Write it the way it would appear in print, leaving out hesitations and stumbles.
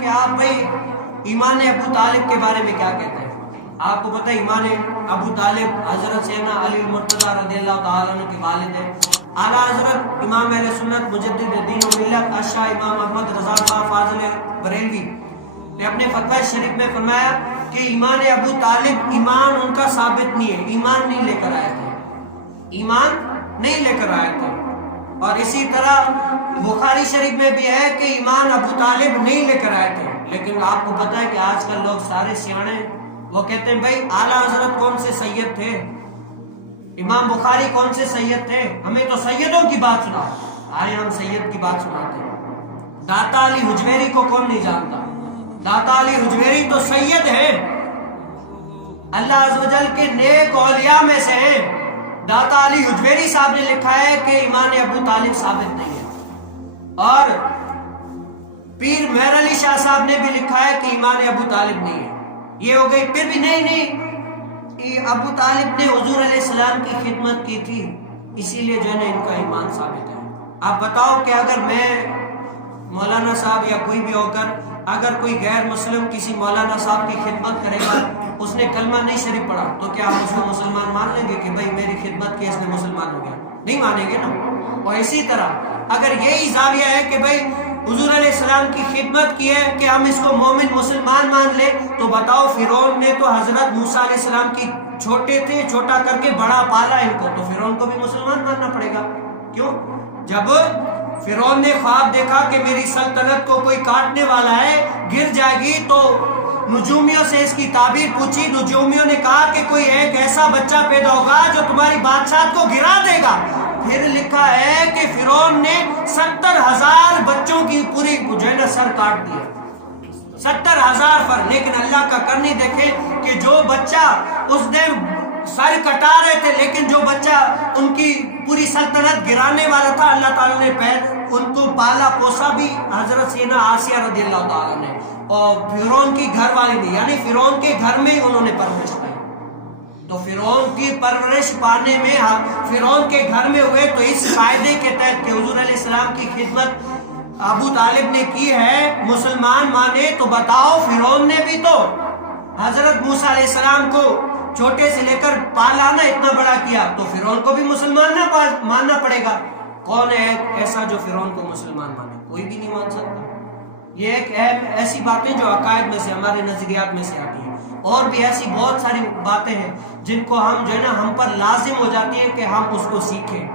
کہ آپ بھائی ایمان ابو طالب کے بارے میں کیا کہتے ہیں؟ آپ کو پتہ ہے ایمان ابو طالب حضرت سیدنا علی المرتضیٰ رضی اللہ تعالیٰ عنہ کے والد ہیں۔ اعلیٰ حضرت امام اہل سنت مجدد دین و ملت اشاہ امام احمد رضا خان فاضل بریلوی نے اپنے فتویٰ شریف میں فرمایا کہ ایمان ابو طالب ایمان ان کا ثابت نہیں ہے، ایمان نہیں لے کر آئے تھے، ایمان نہیں لے کر آئے تھے۔ اور اسی طرح بخاری شریف میں بھی ہے کہ ایمان ابو طالب نہیں لے کر آئے تھے۔ لیکن آپ کو پتہ ہے کہ آج کل لوگ سارے سیانے وہ کہتے ہیں بھائی اعلیٰ حضرت کون سے سید تھے، امام بخاری کون سے سید تھے، ہمیں تو سیدوں کی بات سنا، آئے ہم سید کی بات سناتے ہیں۔ داتا علی حجویری کو کون نہیں جانتا؟ داتا علی حجویری تو سید ہے، اللہ عز و جل کے نیک اولیاء میں سے ہیں۔ داتا علی حجویری صاحب نے لکھا ہے کہ ایمان ابو طالب ثابت نہیں ہے، اور پیر مہر علی شاہ صاحب نے بھی لکھا ہے کہ ایمان ابو طالب نہیں ہے۔ یہ ہو گئی، پھر بھی نہیں ابو طالب نے حضور علیہ السلام کی خدمت کی تھی، اسی لیے جو ہے نا ان کا ایمان ثابت ہے۔ آپ بتاؤ کہ اگر میں مولانا صاحب یا کوئی بھی ہو کر اگر کوئی غیر مسلم کسی مولانا صاحب کی خدمت کرے گا، اس نے کلمہ نہیں شریف پڑھا، تو کیا ہم اس کو مسلمان مان لیں گے کہ بھائی میری خدمت کی اس نے مسلمان ہو گیا؟ نہیں مانیں گے نا۔ اور اسی طرح اگر یہی زاویہ ہے کہ بھائی حضور علیہ السلام کی خدمت کی ہے کہ ہم اس کو مومن مسلمان مان لیں، تو بتاؤ فرعون نے تو حضرت موسیٰ علیہ السلام کی چھوٹے تھے، چھوٹا کر کے بڑا پالا ان کو، تو فرعون کو بھی مسلمان ماننا پڑے گا۔ کیوں؟ جب فرعون نے خواب دیکھا کہ میری سلطنت کو کوئی کاٹنے والا ہے، گر جائے گی، تو نجومیوں سے اس کی تعبیر پوچھی، نجومیوں نے کہا کہ کوئی ایک ایسا بچہ پیدا ہوگا جو تمہاری بادشاہت کو گرا دے گا۔ پھر لکھا ہے کہ فرعون نے 70,000 بچوں کی پوری جو ہے نا سر کاٹ دیا، 70,000 پر۔ لیکن اللہ کا کرنی دیکھیں کہ جو بچہ اس نے سر کٹا رہے تھے، لیکن جو بچہ ان کی پوری سلطنت گرانے والا تھا، اللہ تعالیٰ نے ان کو پالا پوسا بھی حضرت سیدنا آسیہ رضی اللہ تعالیٰ نے، اور فرعون کی گھر والی نے، یعنی فرعون کے گھر میں ہی انہوں نے پرورش پائی۔ تو فرعون کی پرورش پانے میں فرعون کے گھر میں ہوئے، تو اس قاعدے کے تحت کہ حضور علیہ السلام کی خدمت ابو طالب نے کی ہے، مسلمان مانے، تو بتاؤ فرعون نے بھی تو حضرت موسیٰ علیہ السلام کو چھوٹے سے لے کر پالا نا، اتنا بڑا کیا، تو فرعون کو بھی مسلمان نہ ماننا پڑے گا۔ کون ہے ایسا جو فرعون کو مسلمان مانے؟ کوئی بھی نہیں مان سکتا۔ یہ ایک ایسی باتیں جو عقائد میں سے، ہمارے نظریات میں سے آتی ہیں، اور بھی ایسی بہت ساری باتیں ہیں جن کو ہم جو ہے نا ہم پر لازم ہو جاتی ہیں کہ ہم اس کو سیکھیں۔